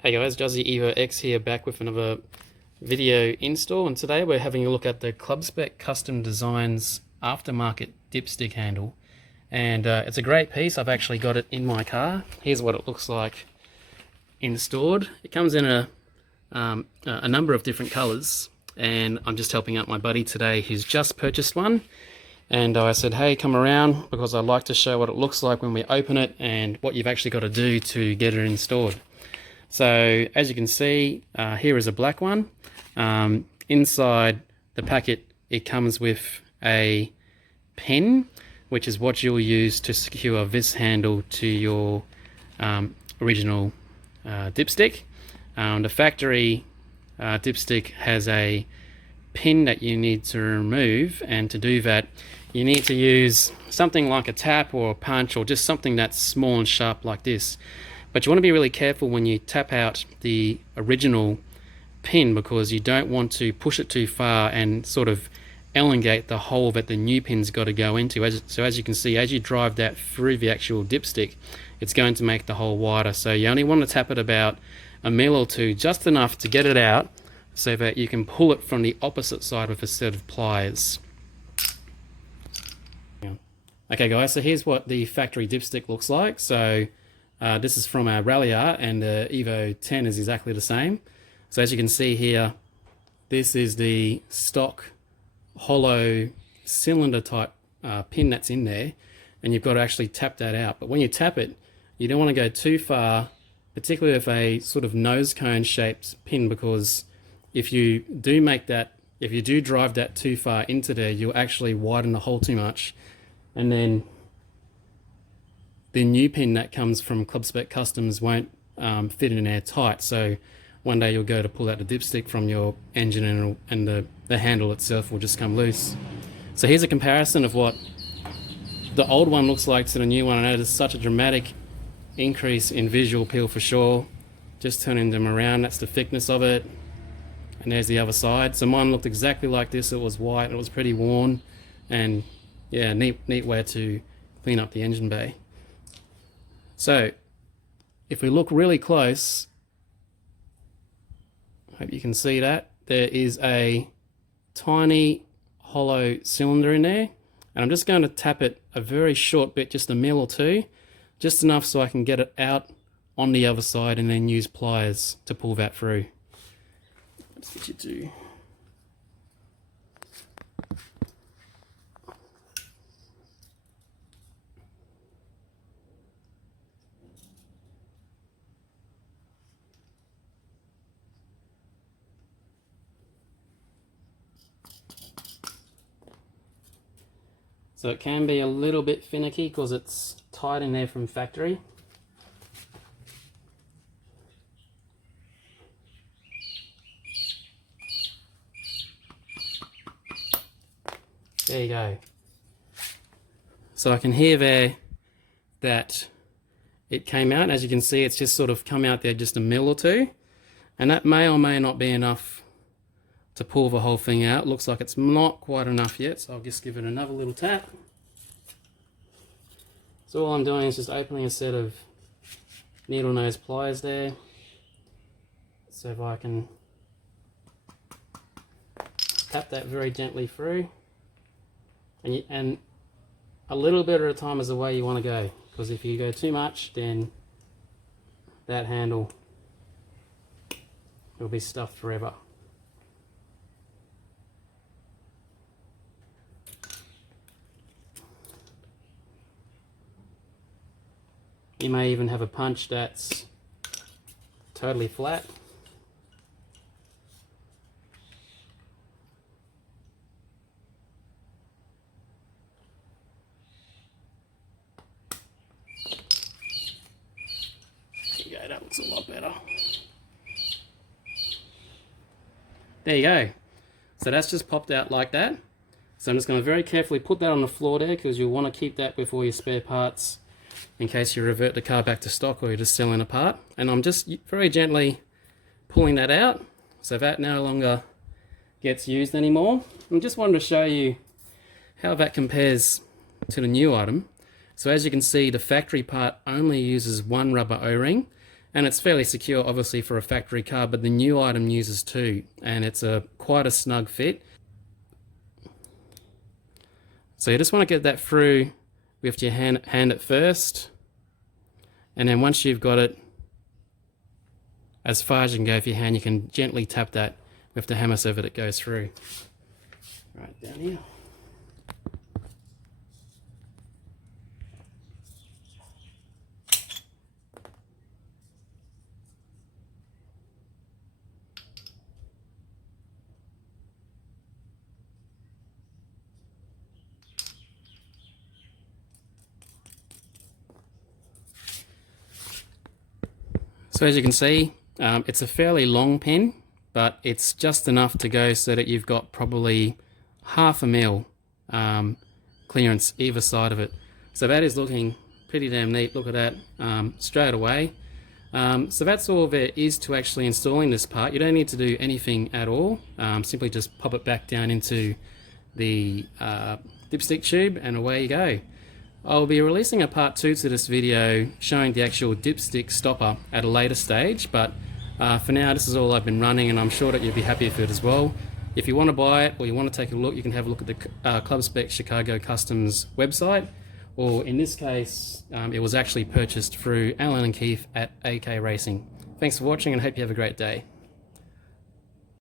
Hey guys, Juzzy EVO X here, back with another video install, and today we're having a look at the Spec Custom Designs aftermarket dipstick handle. And it's a great piece. I've actually got it in my car. Here's what it looks like installed. It comes in a number of different colors, and I'm just helping out my buddy today who's just purchased one. And I said, hey, come around, because I'd like to show what it looks like when we open it and what you've actually got to do to get it installed. So as you can see, here is a black one. Inside the packet, it comes with a pin, which is what you'll use to secure this handle to your original dipstick. The factory dipstick has a pin that you need to remove, and to do that you need to use something like a tap or a punch, or just something that's small and sharp like this. But you want to be really careful when you tap out the original pin, because you don't want to push it too far and sort of elongate the hole that the new pin's got to go into. So as you can see, as you drive that through the actual dipstick, it's going to make the hole wider. So you only want to tap it about a mil or two, just enough to get it out so that you can pull it from the opposite side with a set of pliers. Okay guys, so here's what the factory dipstick looks like. So this is from our Rally Art, and the EVO 10 is exactly the same. So as you can see here, this is the stock hollow cylinder type pin that's in there, and you've got to actually tap that out. But when you tap it, you don't want to go too far, particularly with a sort of nose cone shaped pin, because if you do drive that too far into there, you'll actually widen the hole too much, and then the new pin that comes from Spec Customs won't fit in there tight. So one day you'll go to pull out the dipstick from your engine, and the handle itself will just come loose. So here's a comparison of what the old one looks like to the new one. I know there's such a dramatic increase in visual appeal for sure. Just turning them around, that's the thickness of it. And there's the other side. So mine looked exactly like this. It was white, it was pretty worn, and yeah, neat way to clean up the engine bay. So if we look really close, I hope you can see that, there is a tiny hollow cylinder in there, and I'm just going to tap it a very short bit, just a mil or two, just enough so I can get it out on the other side, and then use pliers to pull that through. Let's get you to... So it can be a little bit finicky because it's tight in there from factory. There you go. So I can hear there that it came out. As you can see, it's just sort of come out there just a mil or two, and that may or may not be enough to pull the whole thing out. Looks like it's not quite enough yet, so I'll just give it another little tap. So all I'm doing is just opening a set of needle nose pliers there, so if I can tap that very gently through, and a little bit at a time is the way you want to go, because if you go too much, then that handle will be stuffed forever. You may even have a punch that's totally flat. There you go, that looks a lot better. There you go. So that's just popped out like that. So I'm just going to very carefully put that on the floor there, because you'll want to keep that with all your spare parts in case you revert the car back to stock, or you're just selling a part. And I'm just very gently pulling that out, so that no longer gets used anymore. I just wanted to show you how that compares to the new item. So as you can see, the factory part only uses one rubber O-ring, and it's fairly secure obviously for a factory car, but the new item uses two, and it's quite a snug fit. So you just want to get that through with your hand at first, and then once you've got it as far as you can go with your hand, you can gently tap that with the hammer so that it goes through. Right down here. So as you can see, it's a fairly long pen, but it's just enough to go so that you've got probably 1/2 mm clearance either side of it. So that is looking pretty damn neat. Look at that straight away. So that's all there is to actually installing this part. You don't need to do anything at all. Simply just pop it back down into the dipstick tube and away you go. I'll be releasing a part 2 to this video showing the actual dipstick stopper at a later stage, but for now this is all I've been running, and I'm sure that you'll be happy with it as well. If you want to buy it or you want to take a look, you can have a look at the Club Spec Chicago Customs website, or in this case it was actually purchased through Alan and Keith at AK Racing. Thanks for watching and hope you have a great day.